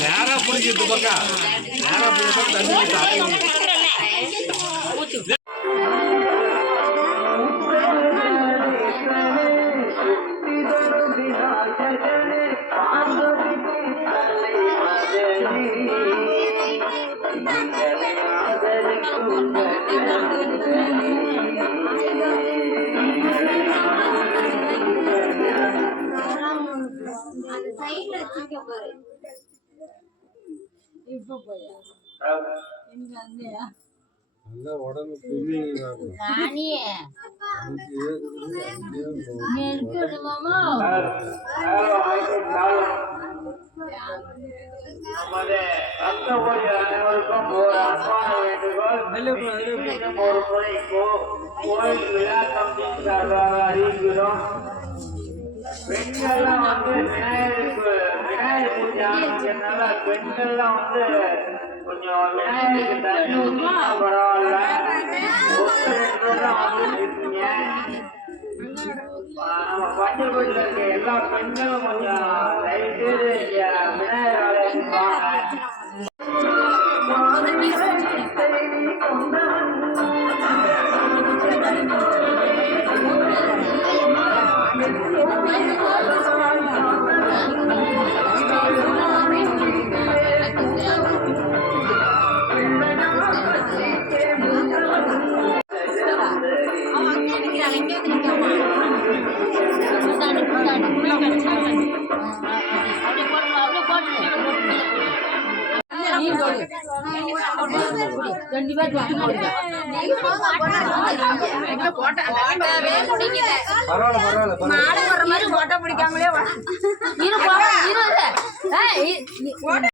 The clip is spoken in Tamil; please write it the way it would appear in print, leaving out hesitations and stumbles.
நேரா புடிச்சிட்டு பக்கா நேரா புடிச்சு உடம்பு நமது ரத்த கோயில் அனைவருக்கும் ஒரு அன்பான வேண்டுகோள். ஒரு முறை கோயில் விழா கமிட்டி சார்பாக அறிவிக்கிறோம். பெண்கள்லாம் வந்து விநாயகர் பூஜை ஆரம்பிக்கிறதுனால பெண்கள்லாம் வந்து கொஞ்சம் விநாயகருக்கு தண்ணி ஊற்றினா பரவாயில்ல. இருக்கீங்க நம்ம பஞ்சபடியில் இருக்க எல்லா பெண்களும் கொஞ்சம் தயவுசெய்து விநாயகர் ஆலயத்துக்கு வாங்க. பரவாயில்ல